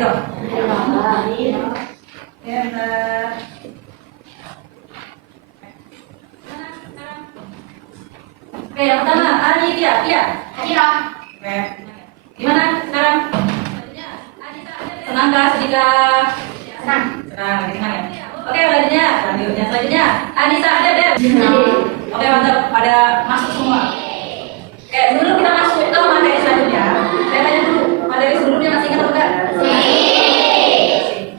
dong. Enter. Oke, yang pertama Aditya. Oke. Gimana sekarang? Senang kah? Sedih kah? Senang, lagi senang ya. Oke, selanjutnya Anissa ada deh. Oke, mantap. Pada masuk semua. Oke, sebelum kita masuk ke materi selanjutnya, saya tanya dulu, materi sebelumnya masih ingat atau enggak?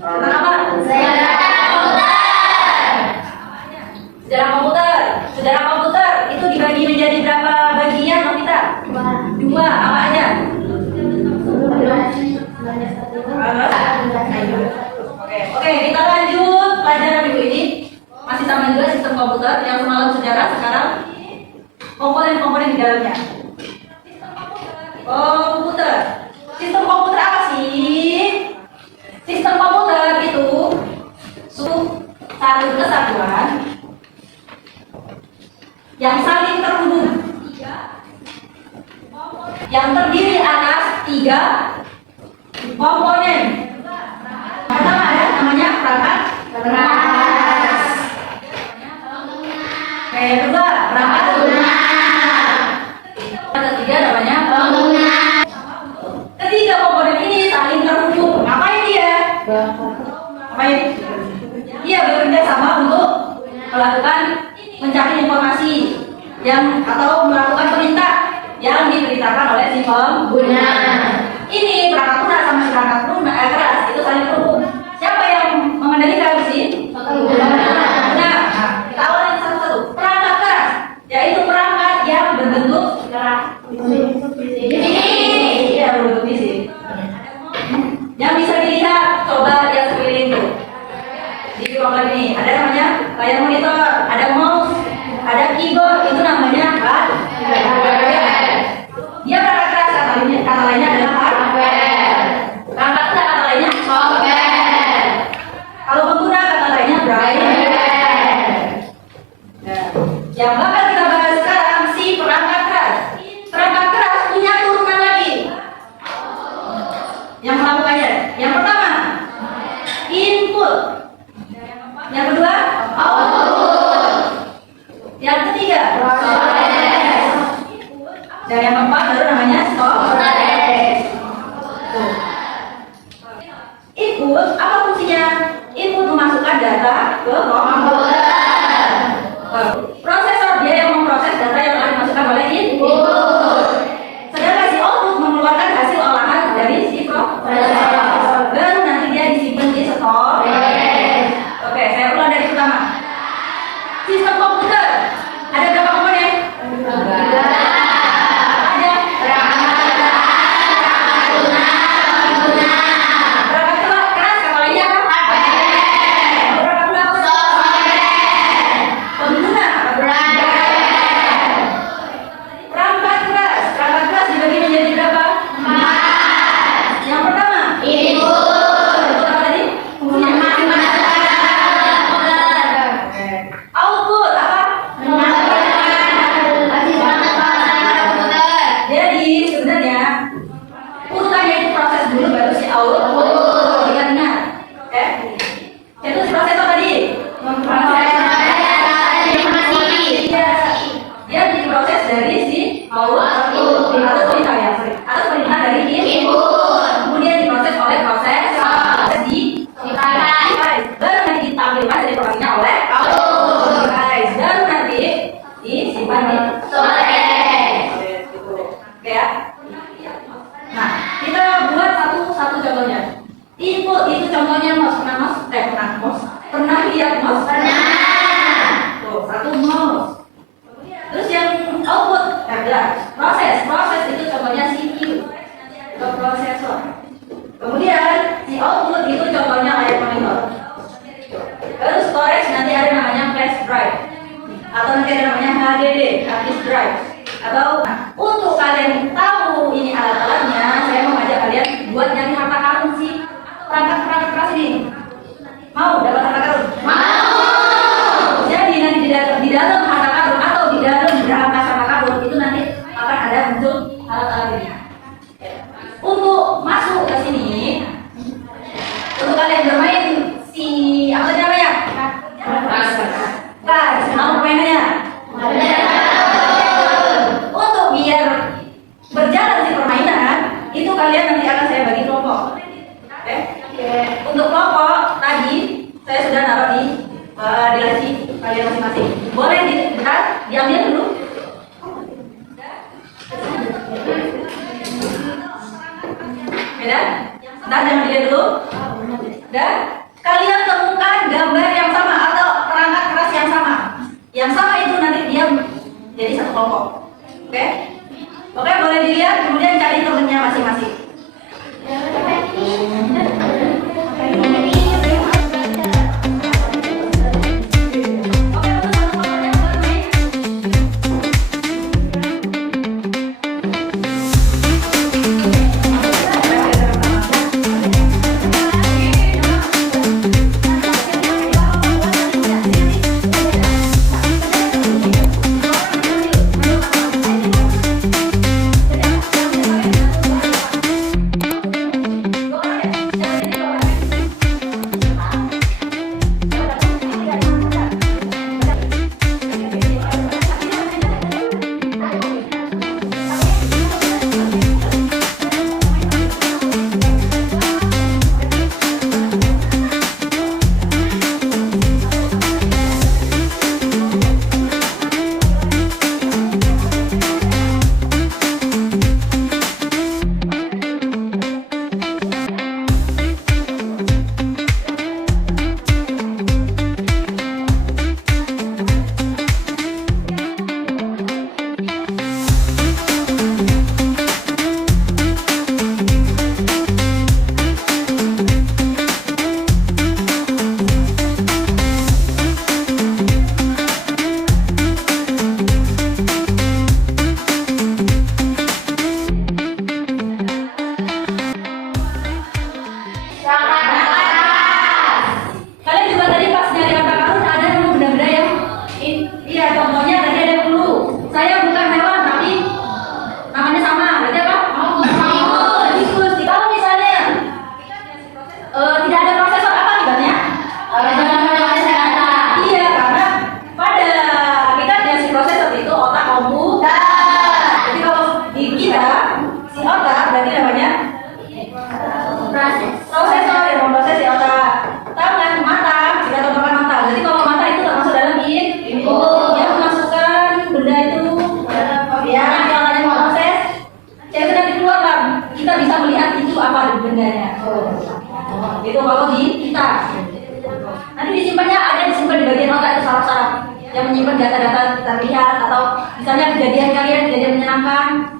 Tentang apa? Sejarah komputer itu dibagi menjadi berapa bagian, Novita? Dua. Apa aja? Oke, kita lanjut pelajaran minggu ini. Masih sama juga sistem komputer. Yang semalam sejarah, sekarang komponen-komponen di dalamnya. Komputer. Sistem komputer apa sih? Sistem komputer itu satu kesatuan yang saling terhubung, yang terdiri atas 3 komponen. Pertama ada namanya perangkat keras. Kedua perangkat lunak. Ketiga namanya pengguna. Ketiga komponen ini saling terhubung. Ngapain dia? Ngapain? Dia bekerja sama untuk melakukan mencari informasi atau melakukan perintah yang diperintahkan oleh si pengguna. Ini perangkat lunak sama perangkat keras itu saling terhubung. Siapa yang mengendalikan di sini? Pengguna. Nah, kita awalin satu-satu. Perangkat keras, yaitu perangkat yang berbentuk keras. Iya, berbentuk di sini. Yang bisa dilihat, coba lihat sekeliling itu. Di ruang lab ini ada namanya layar monitor, ada mouse, ada keyboard, itu namanya hardware. Dia perangkat keras, kata lainnya adalah hardware. Perangkat keras kata lainnya software. Kalau pengguna kata lainnya driver. Nah, yang bakal kita bahas sekarang si perangkat keras. Perangkat keras punya turunan lagi yang melakukannya. Yang pertama input, yang kedua output, yang ketiga proses, dan yang keempat baru namanya storage. Input apa fungsinya? Input memasukkan data ke komputer. Prosesor dia yang memproses data yang telah dimasukkan oleh input. Sedangkan si output mengeluarkan hasil olahan dari si prosesor. Baru nanti dia disimpan di storage. Oke, saya ulang dari pertama. Sistem komputer ada berapa komponen? Pernah lihat mouse? Pernah. Tuh, satu mouse. Terus yang output adalah proses itu contohnya CPU atau prosesor. Kemudian si output itu contohnya layar monitor. Terus storage nanti ada namanya flash drive atau nanti ada namanya HDD, hard disk drive. Atau untuk kalian tahu ini alat-alatnya, saya mau ngajak kalian buat nyari harta karun si perangkat keras ini. Mau dapat harta karun? Mau. Jadi nanti di dalam harta karun atau di dalam berangkas harta karun itu nanti akan ada muncul alat-alat ini. Untuk masuk ke sini, Nah, jangan dilihat dulu. Dan kalian temukan gambar yang sama atau perangkat keras yang sama. Yang sama itu nanti dia jadi satu kelompok. Oke? Oke, boleh dilihat, kemudian cari temennya masing-masing. Kalian juga tadi pas nyari kata karun ada yang benda-benda yang iya, contohnya tadi ada yang dulu. Saya bukan hewan tapi namanya sama. Berarti apa? Tikus. Kalau misalnya tidak ada prosesor apa akibatnya? Iya, karena pada kita si prosesor itu otak komputer. Jadi kalau di kita si otak berarti namanya prosesor yang memproses si otak. Tangan, mata, kita contohkan mata. Jadi kalau mata itu termasuk dalam input, yang memasukkan benda itu ya, yang ada proses. Saya sudah dikeluarkan, kita bisa melihat itu apa bendanya. Itu kalau di kita. Nanti disimpannya ada disimpan di bagian otak itu saraf-saraf yang menyimpan data-data kita lihat atau misalnya kejadian kalian menyenangkan.